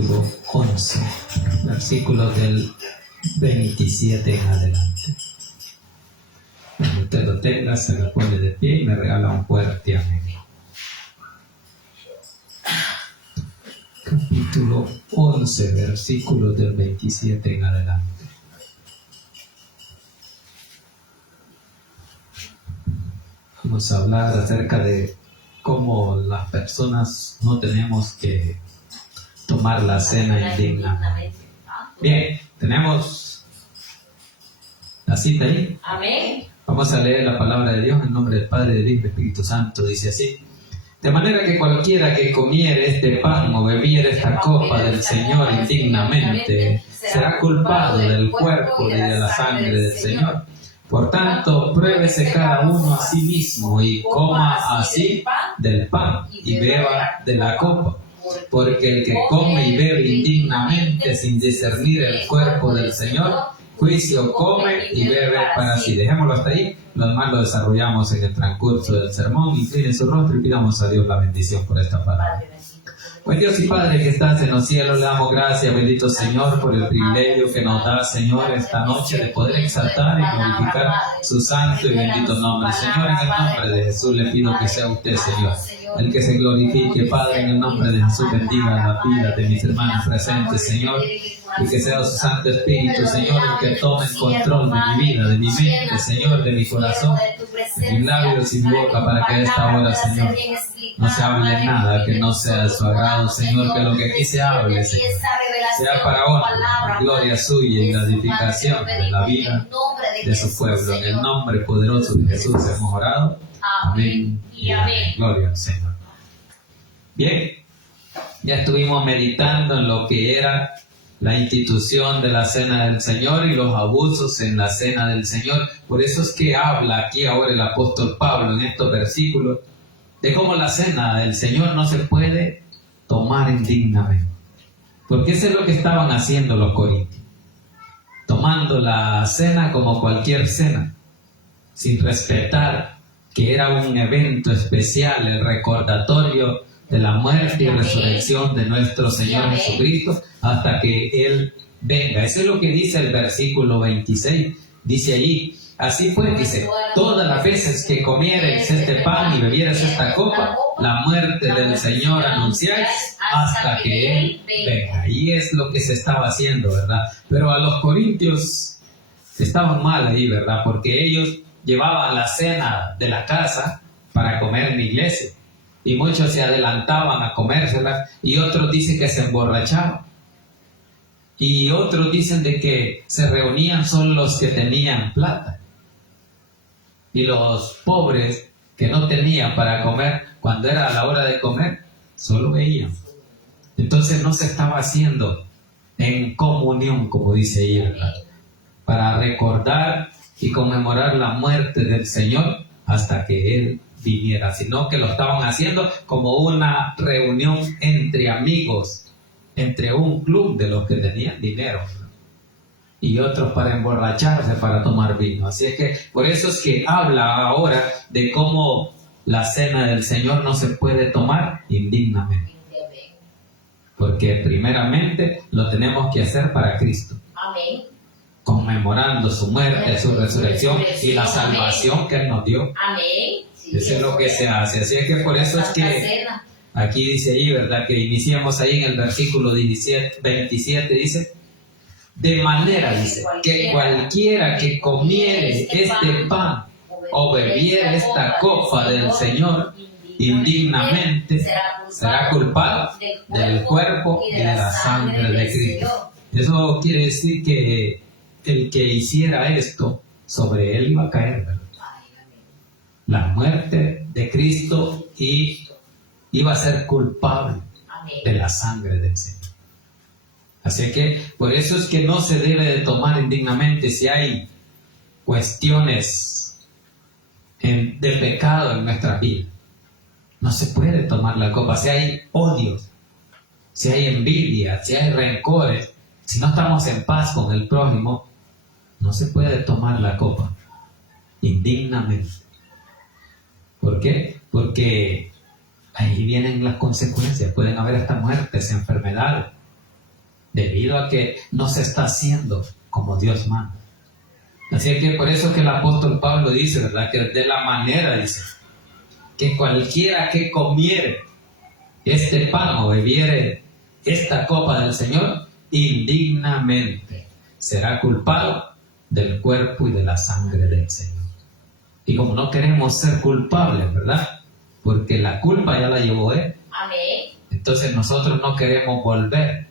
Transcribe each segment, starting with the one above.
capítulo 11, versículos del 27 en adelante. Cuando usted lo tenga, se lo pone de pie y me regala un fuerte amén. Capítulo 11, versículos del 27 en adelante. Vamos a hablar acerca de cómo las personas no tenemos que tomar la cena indignamente. Bien, tenemos la cita ahí. Amén. Vamos a leer la palabra de Dios en nombre del Padre, del Hijo y del Espíritu Santo. Dice así: de manera que cualquiera que comiere este pan o bebiere esta copa del Señor indignamente será culpado del cuerpo y de la sangre del Señor. Por tanto, pruébese cada uno a sí mismo y coma así del pan y beba de la copa. Porque el que come y bebe indignamente sin discernir el cuerpo del Señor, juicio come y bebe para sí. Dejémoslo hasta ahí. Lo demás lo desarrollamos en el transcurso del sermón. Incline su rostro y pidamos a Dios la bendición por esta palabra. Pues Dios y Padre que estás en los cielos, le damos gracias, bendito Señor, por el privilegio que nos da, Señor, esta noche de poder exaltar y glorificar su santo y bendito nombre. Señor, en el nombre de Jesús le pido que sea usted, Señor, el que se glorifique. Padre, en el nombre de Jesús bendiga la vida de mis hermanos presentes, Señor, y que sea su Santo Espíritu, Señor, el que tome el control de mi vida, de mi mente, Señor, de mi corazón, de mis labios y mi boca, para que a esta hora, Señor, no se hable nada que no sea de su agrado, Señor, que lo que aquí se hable, Señor, sea para honra, gloria suya y la edificación de la vida de su pueblo. En el nombre poderoso de Jesús hemos orado. Amén y amén. Gloria al Señor. Bien, ya estuvimos meditando en lo que era la institución de la cena del Señor y los abusos en la cena del Señor. Por eso es que habla aquí ahora el apóstol Pablo en estos versículos de cómo la cena del Señor no se puede tomar indignamente. Porque eso es lo que estaban haciendo los corintios, tomando la cena como cualquier cena, sin respetar que era un evento especial, el recordatorio de la muerte y resurrección de nuestro Señor Jesucristo, hasta que Él venga. Eso es lo que dice el versículo 26. Dice allí: así pues, dice, todas las veces que comiereis este pan y bebiereis esta copa, la muerte del Señor anunciáis hasta que Él venga. Y es lo que se estaba haciendo, ¿verdad? Pero a los corintios estaban mal ahí, ¿verdad? Porque ellos llevaban la cena de la casa para comer en la iglesia. Y muchos se adelantaban a comérsela, y otros dicen que se emborrachaban. Y otros dicen de que se reunían solo los que tenían plata. Y los pobres que no tenían para comer, cuando era la hora de comer, solo veían. Entonces no se estaba haciendo en comunión, como dice ahí, ¿verdad? Para recordar y conmemorar la muerte del Señor hasta que Él viniera, sino que lo estaban haciendo como una reunión entre amigos, entre un club de los que tenían dinero, ¿no? Y otros para emborracharse, para tomar vino. Así es que por eso es que habla ahora de cómo la cena del Señor no se puede tomar indignamente, porque primeramente lo tenemos que hacer para Cristo. Amén. Conmemorando su muerte, su resurrección y la salvación que Él nos dio. Amén. Eso es lo que se hace. Así es que por eso es que aquí dice ahí, ¿verdad? Que iniciamos ahí en el versículo 27, dice: de manera, dice, que cualquiera que comiere este pan o bebiere esta copa del Señor indignamente será culpado del cuerpo y de la sangre de Cristo. Eso quiere decir que el que hiciera esto, sobre él iba a caer, ¿verdad? La muerte de Cristo, y iba a ser culpable de la sangre del Señor. Así que por eso es que no se debe de tomar indignamente si hay cuestiones de pecado en nuestra vida. No se puede tomar la copa. Si hay odios, si hay envidia, si hay rencores, si no estamos en paz con el prójimo, no se puede tomar la copa indignamente. ¿Por qué? Porque ahí vienen las consecuencias. Pueden haber hasta muertes, enfermedades. debido a que no se está haciendo como Dios manda. Así que por eso que el apóstol Pablo dice, ¿verdad? Que de la manera, dice, que cualquiera que comiere este pan o bebiere esta copa del Señor, indignamente será culpado del cuerpo y de la sangre del Señor. Y como no queremos ser culpables, ¿verdad? Porque la culpa ya la llevó Él. Amén. Entonces nosotros no queremos volver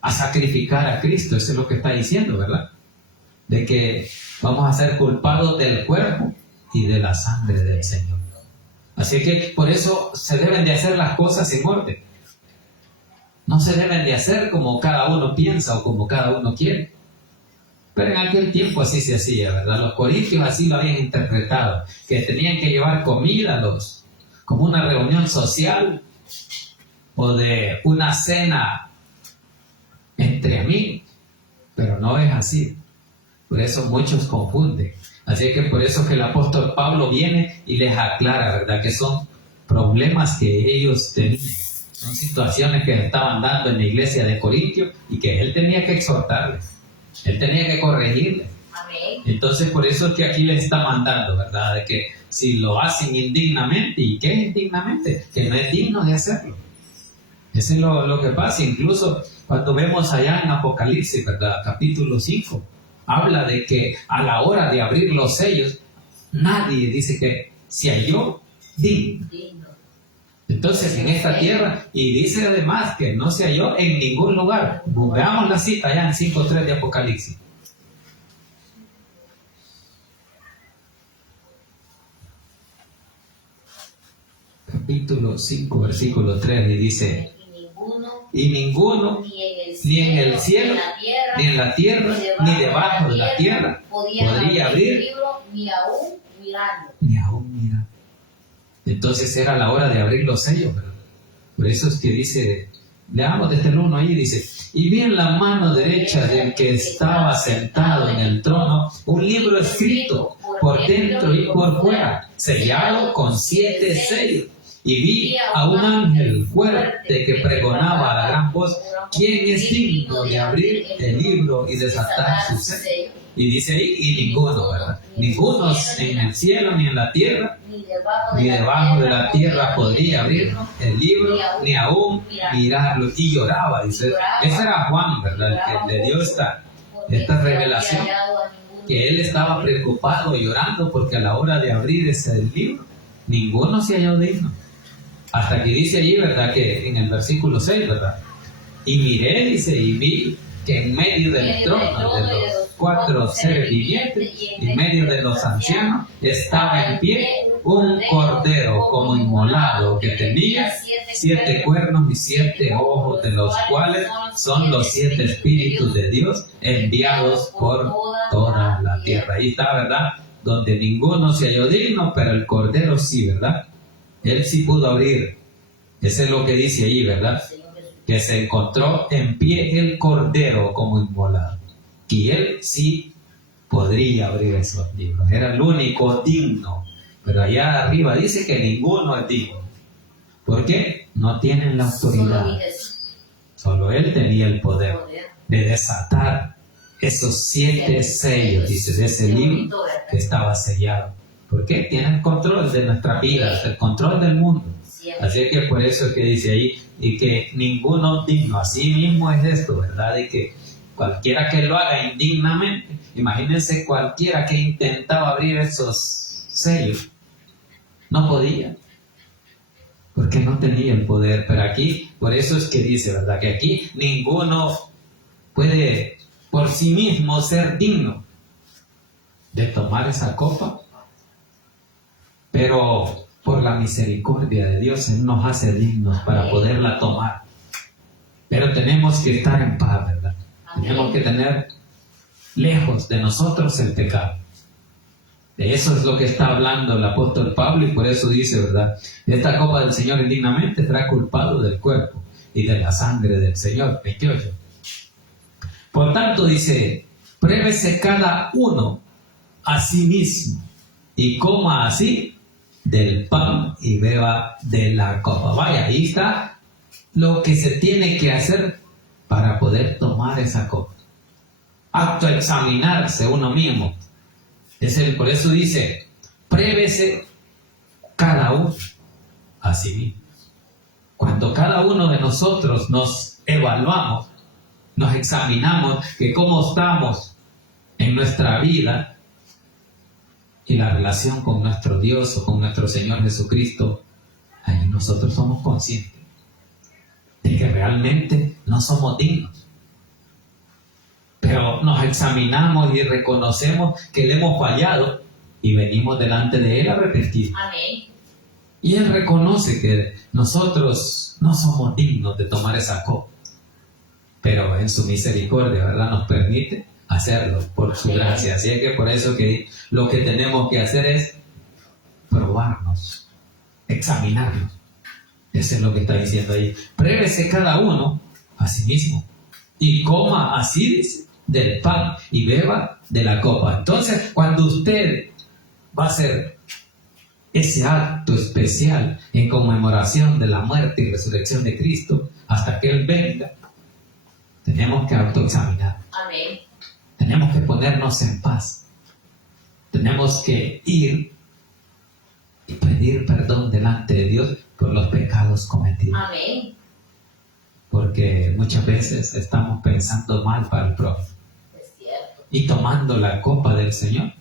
a sacrificar a Cristo. Eso es lo que está diciendo, ¿verdad? De que vamos a ser culpados del cuerpo y de la sangre del Señor. Así que por eso se deben de hacer las cosas en orden. No se deben de hacer como cada uno piensa o como cada uno quiere. Pero en aquel tiempo así se hacía, ¿verdad? Los corintios así lo habían interpretado, que tenían que llevar comida como una reunión social o de una cena entre amigos. Pero no es así. Por eso muchos confunden. Así que por eso que el apóstol Pablo viene y les aclara, ¿verdad? Que son problemas que ellos tenían. Son situaciones que estaban dando en la iglesia de Corintio y que él tenía que exhortarles. Él tenía que corregirles. Amén. Entonces por eso es que aquí les está mandando, ¿verdad? De que si lo hacen indignamente, ¿y qué es indignamente? Que no es digno de hacerlo. Eso es lo que pasa. Incluso cuando vemos allá en Apocalipsis, ¿verdad? Capítulo 5, habla de que a la hora de abrir los sellos, nadie dice que se halló digno. Entonces en esta tierra, y dice además que no se halló en ningún lugar. Veamos la cita allá en 5.3 de Apocalipsis. Capítulo 5, versículo 3, y dice: y ninguno, ni en el cielo, ni en la tierra, ni debajo de la tierra, podría abrir, ni aún mirando. ni aún mirar. Entonces era la hora de abrir los sellos, ¿verdad? Por eso es que dice, leamos desde el 1 ahí, dice: y vi en la mano derecha del que estaba sentado en el trono un libro escrito por dentro y por fuera, sellado con 7 sellos. Y vi a un ángel fuerte que pregonaba a la gran voz: ¿quién es digno de abrir el libro y desatar sus sellos? Y dice ahí, y ninguno, ¿verdad? Ninguno en el cielo ni en la tierra, ni debajo de la tierra podría abrir el libro, ni aún mirarlo. Y lloraba, dice. Ese era Juan, ¿verdad? El que le dio esta revelación. Que él estaba preocupado, llorando, porque a la hora de abrir ese libro, ninguno se halló digno. Hasta que dice allí, ¿verdad? Que en el versículo 6, ¿verdad? Y miré, dice, y vi que en medio del trono de los 4 seres vivientes, en medio de los ancianos, estaba en pie un cordero como inmolado, que tenía 7 cuernos y 7 ojos, de los cuales son los 7 espíritus de Dios enviados por toda la tierra. Ahí está, ¿verdad? Donde ninguno se halló digno, pero el cordero sí, ¿verdad? Él sí pudo abrir. Eso es lo que dice ahí, ¿verdad? Que se encontró en pie el cordero como inmolado. Y él sí podría abrir esos libros. Era el único digno. Pero allá arriba dice que ninguno es digno. ¿Por qué? No tienen la autoridad. Solo él tenía el poder de desatar esos 7 sellos, dice, de ese libro que estaba sellado. ¿Por qué? Tiene el control de nuestra vida, el control del mundo. Así que por eso es que dice ahí, y que ninguno digno. Así mismo es esto, ¿verdad? Y que cualquiera que lo haga indignamente, imagínense cualquiera que intentaba abrir esos sellos, no podía, porque no tenía el poder. Pero aquí, por eso es que dice, ¿verdad? Que aquí ninguno puede por sí mismo ser digno de tomar esa copa, pero por la misericordia de Dios Él nos hace dignos para poderla tomar. Pero tenemos que estar en paz, ¿verdad? Tenemos que tener lejos de nosotros el pecado. De eso es lo que está hablando el apóstol Pablo, y por eso dice, ¿verdad? Esta copa del Señor indignamente será culpado del cuerpo y de la sangre del Señor. 28. Por tanto dice: pruébese cada uno a sí mismo y coma así del pan y beba de la copa. Vaya, ahí está lo que se tiene que hacer para poder tomar esa copa. Autoexaminarse uno mismo. Por eso dice, pruébese cada uno a sí mismo. Cuando cada uno de nosotros nos evaluamos, nos examinamos que cómo estamos en nuestra vida y la relación con nuestro Dios o con nuestro Señor Jesucristo, ahí nosotros somos conscientes de que realmente no somos dignos. Pero nos examinamos y reconocemos que le hemos fallado y venimos delante de Él arrepentidos. Amén. Y Él reconoce que nosotros no somos dignos de tomar esa copa, pero en su misericordia, ¿verdad?, nos permite hacerlo por su gracia. Así es que por eso que lo que tenemos que hacer es probarnos, examinarnos. Eso es lo que está diciendo ahí. Pruébese cada uno a sí mismo y coma, así dice, del pan y beba de la copa. Entonces, cuando usted va a hacer ese acto especial en conmemoración de la muerte y resurrección de Cristo, hasta que Él venga, tenemos que autoexaminar. Amén. Tenemos que ponernos en paz. Tenemos que ir y pedir perdón delante de Dios por los pecados cometidos. Amén. Porque muchas veces estamos pensando mal para el prójimo. Es cierto. Y tomando la copa del Señor,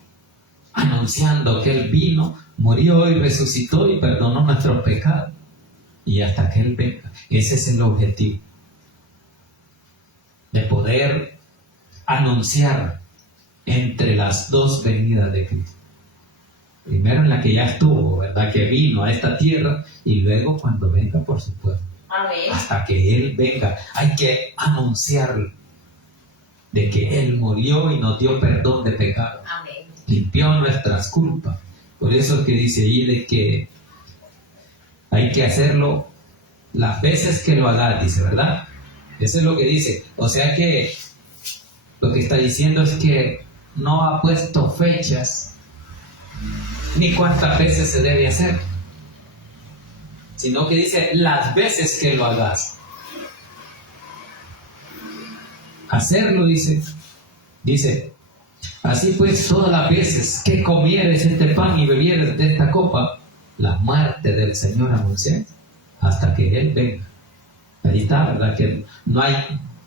anunciando que Él vino, murió y resucitó y perdonó nuestros pecados. Y hasta que Él venga. Ese es el objetivo. De poder anunciar entre las dos venidas de Cristo. Primero en la que ya estuvo, ¿verdad?, que vino a esta tierra, y luego cuando venga por su pueblo. Amén. Hasta que Él venga, hay que anunciar de que Él murió y nos dio perdón de pecado. Amén. Limpió nuestras culpas. Por eso es que dice ahí de que hay que hacerlo las veces que lo hagas, dice, ¿verdad? Eso es lo que dice. O sea que lo que está diciendo es que no ha puesto fechas ni cuántas veces se debe hacer, sino que dice las veces que lo hagas. Hacerlo, dice, así pues todas las veces que comieres este pan y bebieres de esta copa, la muerte del Señor anuncié hasta que Él venga. Ahí está, ¿verdad? Que no hay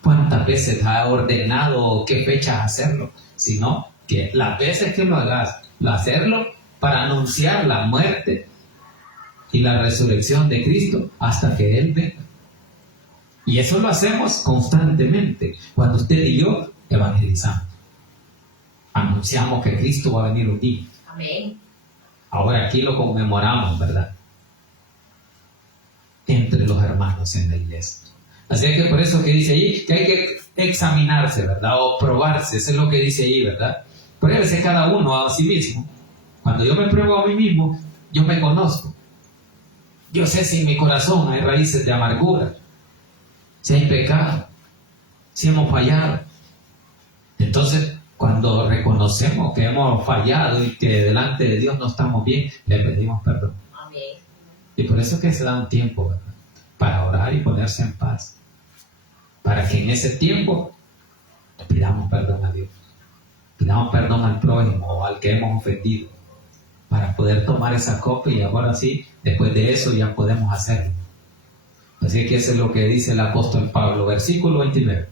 cuántas veces ha ordenado o qué fechas hacerlo, sino que las veces que lo hagas, hacerlo para anunciar la muerte y la resurrección de Cristo hasta que Él venga. Y eso lo hacemos constantemente cuando usted y yo evangelizamos. Anunciamos que Cristo va a venir un día. Amén. Ahora aquí lo conmemoramos, ¿verdad?, entre los hermanos en la iglesia. Así que por eso que dice ahí que hay que examinarse, ¿verdad?, o probarse. Eso es lo que dice ahí, ¿verdad? Pruébese cada uno a sí mismo. Cuando yo me pruebo a mí mismo, yo me conozco. Yo sé si en mi corazón hay raíces de amargura, si hay pecado, si hemos fallado. Entonces, cuando reconocemos que hemos fallado y que delante de Dios no estamos bien, le pedimos perdón. Amén. Y por eso que se da un tiempo, ¿verdad?, para orar y ponerse en paz. Para que en ese tiempo pidamos perdón a Dios. Pidamos perdón al prójimo o al que hemos ofendido. Para poder tomar esa copa y ahora sí, después de eso ya podemos hacerlo. Así que eso es lo que dice el apóstol Pablo. Versículo 29.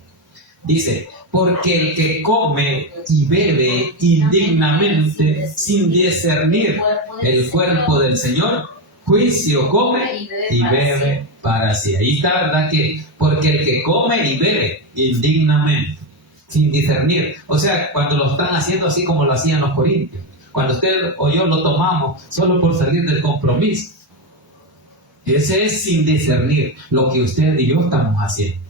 Dice, porque el que come y bebe indignamente sin discernir el cuerpo del Señor, juicio come y bebe para sí. Ahí está, ¿verdad? Que porque el que come y bebe indignamente, sin discernir. O sea, cuando lo están haciendo así como lo hacían los corintios. Cuando usted o yo lo tomamos solo por salir del compromiso. Ese es sin discernir lo que usted y yo estamos haciendo.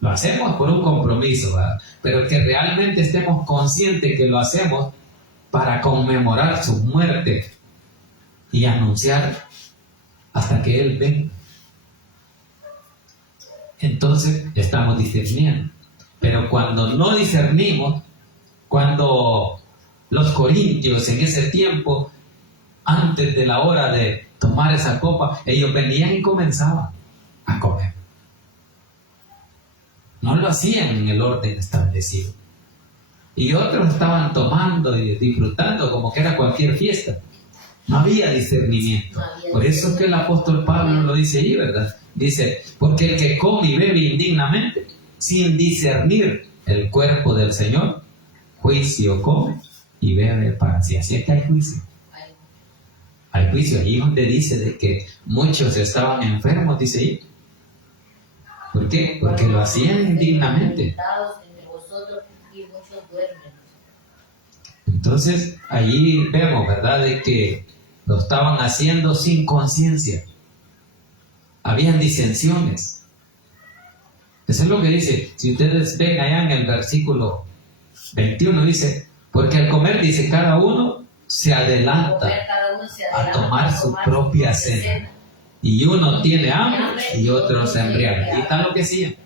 Lo hacemos por un compromiso, ¿verdad? Pero que realmente estemos conscientes que lo hacemos para conmemorar su muerte y anunciar hasta que Él venga. Entonces estamos discerniendo. Pero cuando no discernimos, cuando los corintios en ese tiempo, antes de la hora de tomar esa copa, ellos venían y comenzaban a comer. no lo hacían en el orden establecido. Y otros estaban tomando y disfrutando como que era cualquier fiesta. No había discernimiento. Por eso es que el apóstol Pablo lo dice ahí, ¿verdad? Dice, porque el que come y bebe indignamente, sin discernir el cuerpo del Señor, juicio come y bebe para sí. Así es que hay juicio. Hay juicio. Ahí donde dice de que muchos estaban enfermos, dice ahí. ¿Por qué? Porque lo hacían indignamente. Entonces, allí vemos, ¿verdad?, de que lo estaban haciendo sin conciencia. Habían disensiones. Eso es lo que dice. Si ustedes ven allá en el versículo 21, dice, porque al comer, dice, cada uno se adelanta a tomar su propia cena. Y uno tiene hambre y otro se embriaga. Y está lo que hacían.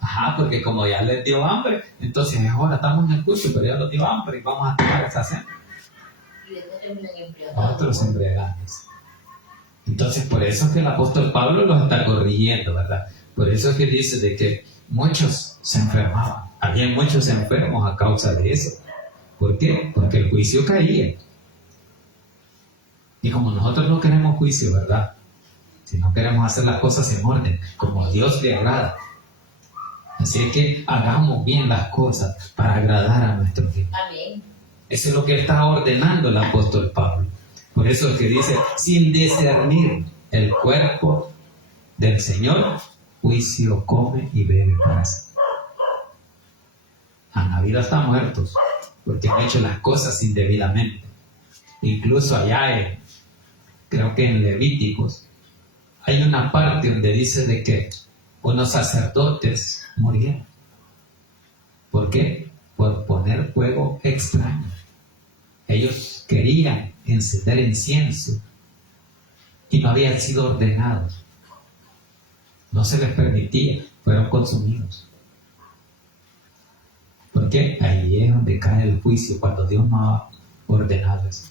Ajá, porque como ya les dio hambre, entonces ahora estamos en el culto, pero ya les dio hambre y vamos a tomar esa cena. Otros embriagados. Entonces, por eso es que el apóstol Pablo los está corrigiendo, ¿verdad? Por eso es que dice de que muchos se enfermaban. Había muchos enfermos a causa de eso. ¿Por qué? Porque el juicio caía. Y como nosotros no queremos juicio, ¿verdad? Si no queremos hacer las cosas en orden, como a Dios le agrada. Así es que hagamos bien las cosas para agradar a nuestro Dios. Amén. Eso es lo que está ordenando el apóstol Pablo. Por eso es que dice, sin discernir el cuerpo del Señor, juicio come y bebe para sí. Han habido hasta muertos, porque han hecho las cosas indebidamente. Incluso allá, creo que en Levíticos, hay una parte donde dice de que unos sacerdotes murieron. ¿Por qué? Por poner fuego extraño. Ellos querían encender incienso y no habían sido ordenados. No se les permitía, fueron consumidos. ¿Por qué? Ahí es donde cae el juicio, cuando Dios no ha ordenado eso.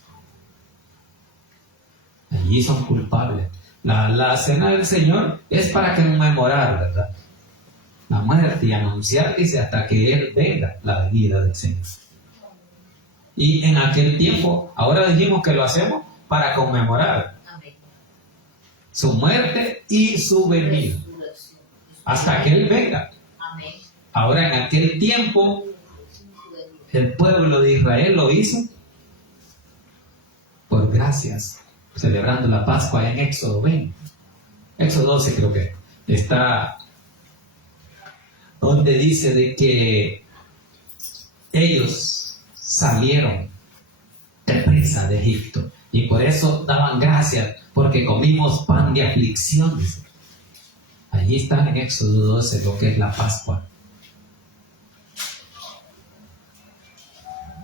Allí son culpables. La cena del Señor es para conmemorar, ¿verdad?, la muerte y anunciar, dice, hasta que Él venga, la venida del Señor. Y en aquel tiempo, ahora dijimos que lo hacemos para conmemorar su muerte y su venida, hasta que Él venga. Ahora, en aquel tiempo, el pueblo de Israel lo hizo por gracias, celebrando la Pascua en Éxodo 20. Éxodo 12 creo que está, donde dice de que ellos salieron deprisa de Egipto y por eso daban gracias, porque comimos pan de aflicción, dice. Allí está en Éxodo 12 lo que es la Pascua.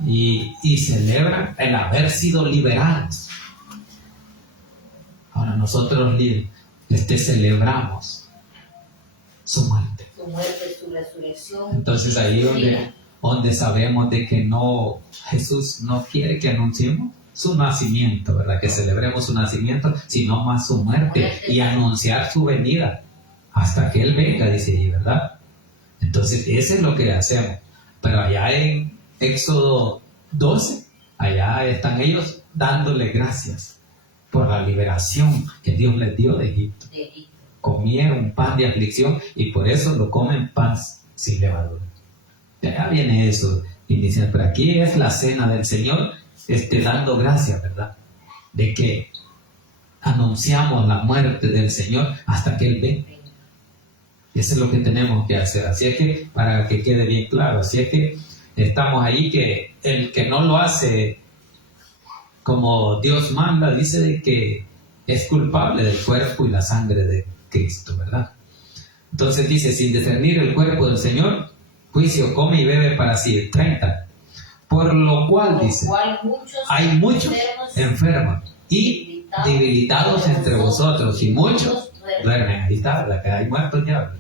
Y celebran el haber sido liberados. Ahora nosotros celebramos su muerte. Su muerte, su resurrección. Entonces ahí donde sabemos de que no, Jesús no quiere que anunciemos su nacimiento, ¿verdad? Que celebremos su nacimiento, sino más su muerte y anunciar su venida hasta que Él venga, dice ahí, ¿verdad? Entonces eso es lo que hacemos. Pero allá en Éxodo 12, allá están ellos dándole gracias por la liberación que Dios les dio de Egipto. Comieron pan de aflicción y por eso lo comen pan sin levadura. Ya viene eso. Y dicen, pero aquí es la cena del Señor, dando gracias, ¿verdad? De que anunciamos la muerte del Señor hasta que Él venga. Y eso es lo que tenemos que hacer. Así es que, para que quede bien claro, así es que estamos ahí, que el que no lo hace como Dios manda, dice de que es culpable del cuerpo y la sangre de Cristo, ¿verdad? Entonces dice, sin discernir el cuerpo del Señor, juicio come y bebe para sí. 30. Por lo cual, dice, hay muchos enfermos y debilitados entre vosotros, y muchos duermen. Ahí está, la que hay muertos ya,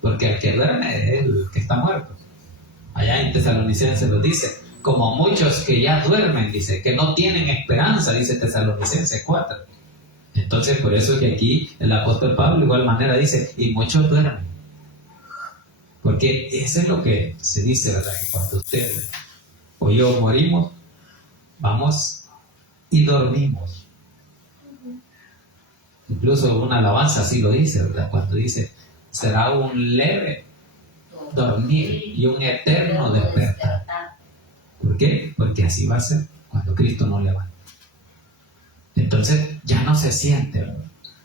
porque el que duerme es el que está muerto. Allá en Tesalonicenses lo dice, como muchos que ya duermen, dice, que no tienen esperanza, dice Tesalonicenses 4. Entonces, por eso es que aquí el apóstol Pablo de igual manera dice, y muchos duermen. Porque eso es lo que se dice, ¿verdad? Que cuando usted o yo morimos, vamos y dormimos. Incluso una alabanza así lo dice, ¿verdad? Cuando dice, será un leve dormir y un eterno despertar. ¿Por qué? Porque así va a ser cuando Cristo nos levante. Entonces ya no se siente, ¿verdad?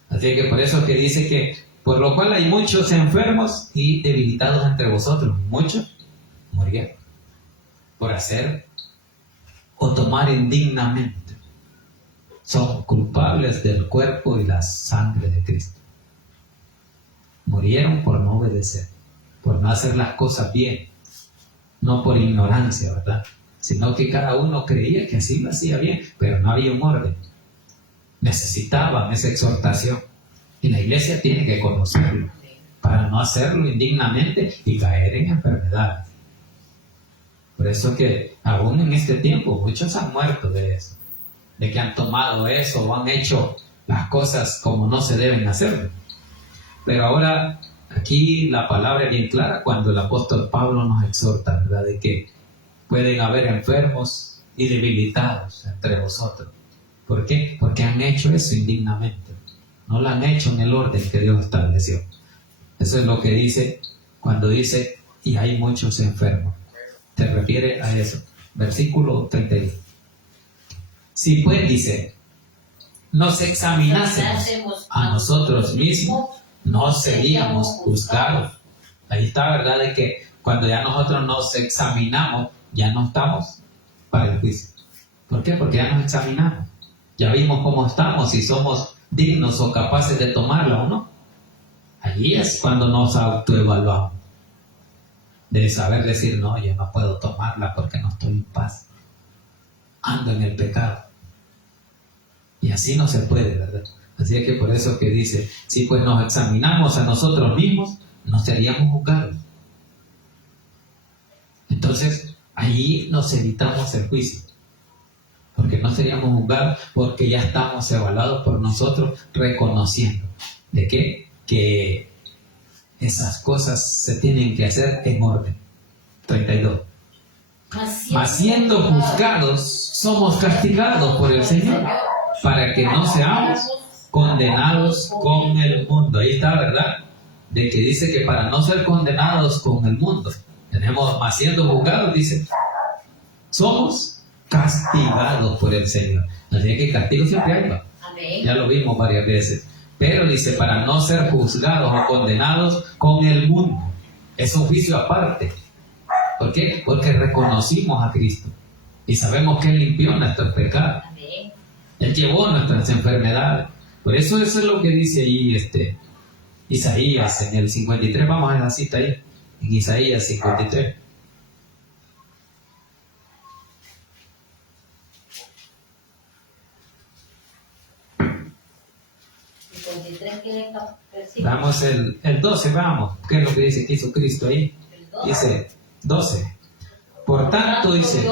Así que por eso que dice que por lo cual hay muchos enfermos y debilitados entre vosotros. Muchos murieron por hacer o tomar indignamente. Son culpables del cuerpo y la sangre de Cristo. Murieron por no obedecer, por no hacer las cosas bien, no por ignorancia, ¿verdad? Sino que cada uno creía que así lo hacía bien, pero no había un orden. Necesitaban esa exhortación. Y la iglesia tiene que conocerlo para no hacerlo indignamente y caer en enfermedades. Por eso que aún en este tiempo muchos han muerto de eso, de que han tomado eso o han hecho las cosas como no se deben hacer. Pero ahora aquí la palabra es bien clara cuando el apóstol Pablo nos exhorta, ¿verdad? De que pueden haber enfermos y debilitados entre vosotros. ¿Por qué? Porque han hecho eso indignamente. No lo han hecho en el orden que Dios estableció. Eso es lo que dice cuando dice, y hay muchos enfermos. Se refiere a eso. Versículo 32. Si pues dice, nos examinásemos a nosotros mismos, no seríamos juzgados. Ahí está, ¿verdad? De que cuando ya nosotros nos examinamos, ya no estamos para el juicio. ¿Por qué? Porque ya nos examinamos. Ya vimos cómo estamos, si somos dignos o capaces de tomarla o no. Allí es cuando nos autoevaluamos. De saber decir, no, yo no puedo tomarla porque no estoy en paz. Ando en el pecado. Y así no se puede, ¿verdad? Así es que por eso que dice, si pues nos examinamos a nosotros mismos, no seríamos juzgados. Entonces, ahí nos evitamos el juicio. Porque no seríamos juzgados, porque ya estamos evaluados por nosotros, reconociendo de que esas cosas se tienen que hacer en orden. 32. Mas siendo juzgados, somos castigados por el Señor, para que no seamos condenados con el mundo. Ahí está, ¿verdad? De que dice que para no ser condenados con el mundo, tenemos, mas siendo juzgados, dice, somos castigados por el Señor. Así que castigo siempre hay, ¿no? Ya lo vimos varias veces. Pero dice, para no ser juzgados o condenados con el mundo. Es un juicio aparte. ¿Por qué? Porque reconocimos a Cristo y sabemos que Él limpió nuestros pecados. Él llevó nuestras enfermedades. Por eso es lo que dice ahí Isaías en el 53. Vamos a la cita ahí, en Isaías 53. Vamos el 12, vamos. ¿Qué es lo que dice que hizo Cristo ahí? Dice 12. Por tanto, dice,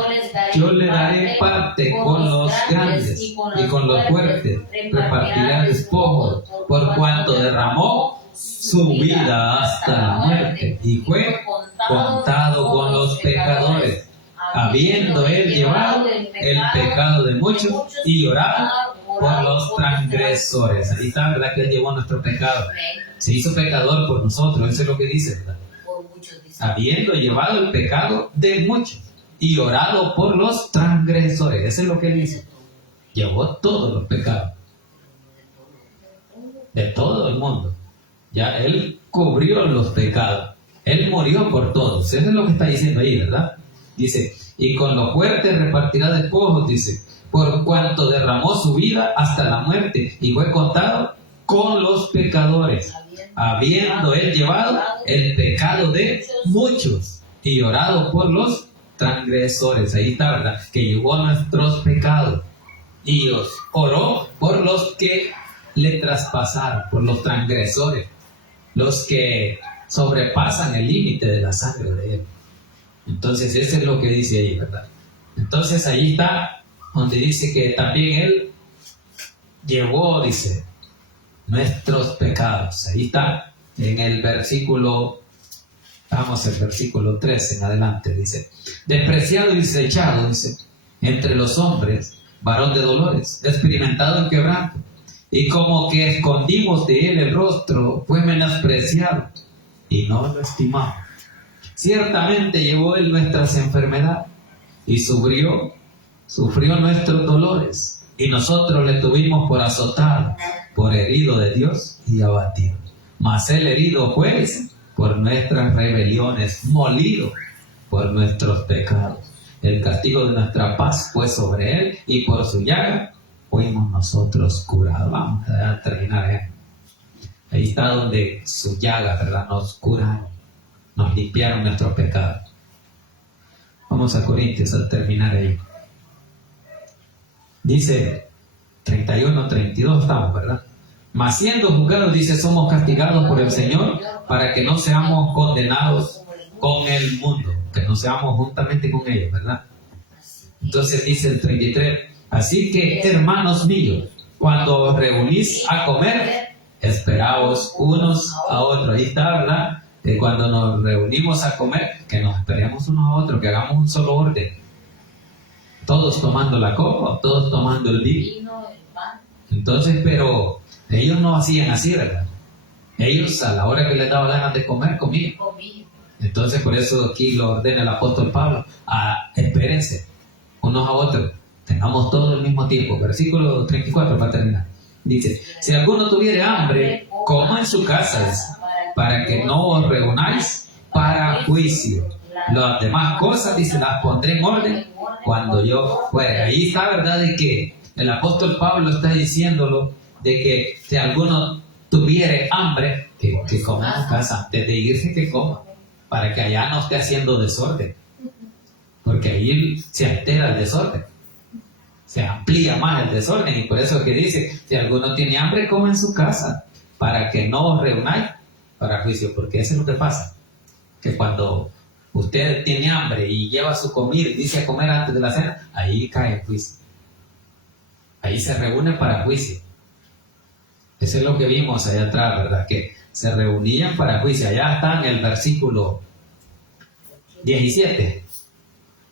yo le daré parte con los grandes y con los fuertes, repartirá despojos, por cuanto derramó su vida hasta la muerte y fue contado con los pecadores, habiendo él llevado el pecado de muchos y llorado por los transgresores. Ahí está, ¿verdad? Que él llevó nuestro pecado. Se hizo pecador por nosotros, eso es lo que dice, ¿verdad? Habiendo llevado el pecado de muchos y orado por los transgresores. Eso es lo que él dice. Llevó todos los pecados de todo el mundo. Ya él cubrió los pecados. Él murió por todos. Eso es lo que está diciendo ahí, ¿verdad? Dice, y con los fuertes repartirá despojos, dice, por cuanto derramó su vida hasta la muerte y fue contado con los pecadores, habiendo él llevado el pecado de muchos y orado por los transgresores. Ahí está, ¿verdad? Que llevó nuestros pecados y os oró por los que le traspasaron, por los transgresores, los que sobrepasan el límite de la sangre de él. Entonces eso es lo que dice ahí, ¿verdad? Entonces ahí está donde dice que también él llevó, dice, nuestros pecados. Ahí está, en el versículo Estamos en el versículo 13 en adelante, dice: despreciado y desechado, dice, entre los hombres, varón de dolores, experimentado en quebranto, y como que escondimos de él el rostro, fue menospreciado, y no lo estimamos. Ciertamente llevó él nuestras enfermedades, y sufrió nuestros dolores, y nosotros le tuvimos por azotado, por herido de Dios y abatido. Mas él herido fue por nuestras rebeliones, molido por nuestros pecados. El castigo de nuestra paz fue sobre él, y por su llaga fuimos nosotros curados. Vamos a terminar ahí. Ahí está donde su llaga, ¿verdad?, nos curaron, nos limpiaron nuestros pecados. Vamos a Corintios a terminar ahí. Dice 31, 32 estamos, ¿verdad? Mas siendo juzgados, dice, somos castigados por el Señor para que no seamos condenados con el mundo, que no seamos juntamente con ellos, ¿verdad? Entonces dice el 33, así que, hermanos míos, cuando os reunís a comer, esperaos unos a otros. Ahí está, ¿verdad? Que cuando nos reunimos a comer, que nos esperemos unos a otros, que hagamos un solo orden. Todos tomando la copa, todos tomando el vino. Entonces, pero ellos no hacían así, ¿verdad? Ellos a la hora que les daba ganas de comer, comían. Entonces, por eso aquí lo ordena el apóstol Pablo: espérense unos a otros, tengamos todo el mismo tiempo. Versículo 34 para terminar. Dice: si alguno tuviere hambre, coma en su casa, para que no os reunáis para juicio. Las demás cosas, dice, las pondré en orden cuando yo fuere. Ahí está, ¿verdad?, de que el apóstol Pablo está diciéndolo, de que si alguno tuviere hambre, que coma en su casa, antes de irse que coma, para que allá no esté haciendo desorden, porque ahí se altera el desorden, se amplía más el desorden, y por eso que dice: si alguno tiene hambre, coma en su casa, para que no os reunáis para juicio. Porque eso es lo que pasa, que cuando usted tiene hambre y lleva su comida y dice a comer antes de la cena, ahí cae el juicio, ahí se reúne para juicio. Eso es lo que vimos allá atrás, ¿verdad? Que se reunían para juicio. Allá está en el versículo 17.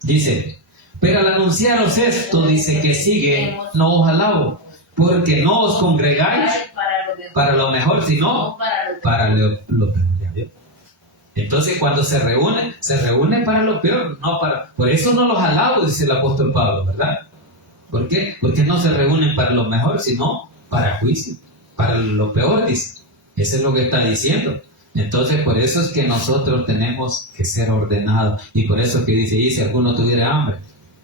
Dice: pero al anunciaros esto, dice, que sigue, no os alabo, porque no os congregáis para lo mejor, sino para lo peor. Entonces, cuando se reúnen para lo peor, no para... Por eso no los alabo, dice el apóstol Pablo, ¿verdad? ¿Por qué? Porque no se reúnen para lo mejor, sino para juicio, para lo peor, dice. Eso es lo que está diciendo. Entonces, por eso es que nosotros tenemos que ser ordenados. Y por eso es que dice: y si alguno tuviera hambre,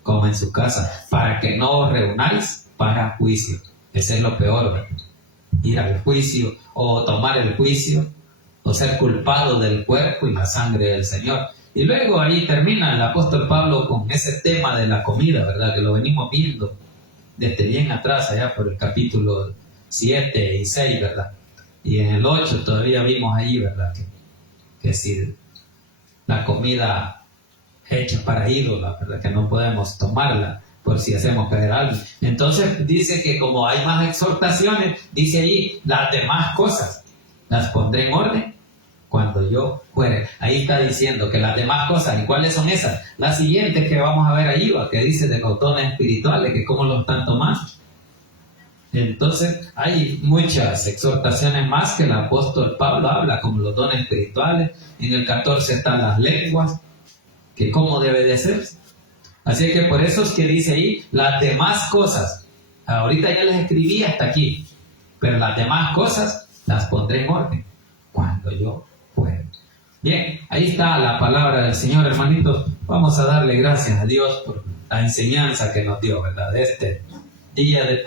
coma en su casa, para que no os reunáis para juicio. Ese es lo peor, ¿verdad? Ir al juicio, o tomar el juicio, o ser culpado del cuerpo y la sangre del Señor. Y luego ahí termina el apóstol Pablo con ese tema de la comida, ¿verdad? Que lo venimos viendo desde bien atrás, allá por el capítulo 7 y 6, ¿verdad? Y en el 8 todavía vimos ahí, ¿verdad? Que si la comida hecha para ídolos, ¿verdad?, que no podemos tomarla por si hacemos caer algo. Entonces dice que como hay más exhortaciones, dice ahí: las demás cosas las pondré en orden cuando yo fuere. Ahí está diciendo que las demás cosas. ¿Y cuáles son esas? Las siguientes que vamos a ver ahí, que dice de los dones espirituales, que cómo los están tomando. Entonces hay muchas exhortaciones más que el apóstol Pablo habla, como los dones espirituales. En el 14 están las lenguas, que cómo debe de ser. Así que por eso es que dice ahí: las demás cosas. Ahorita ya les escribí hasta aquí, pero las demás cosas las pondré en orden cuando yo pueda. Bien, ahí está la palabra del Señor, hermanitos. Vamos a darle gracias a Dios por la enseñanza que nos dio, ¿verdad?, de este día de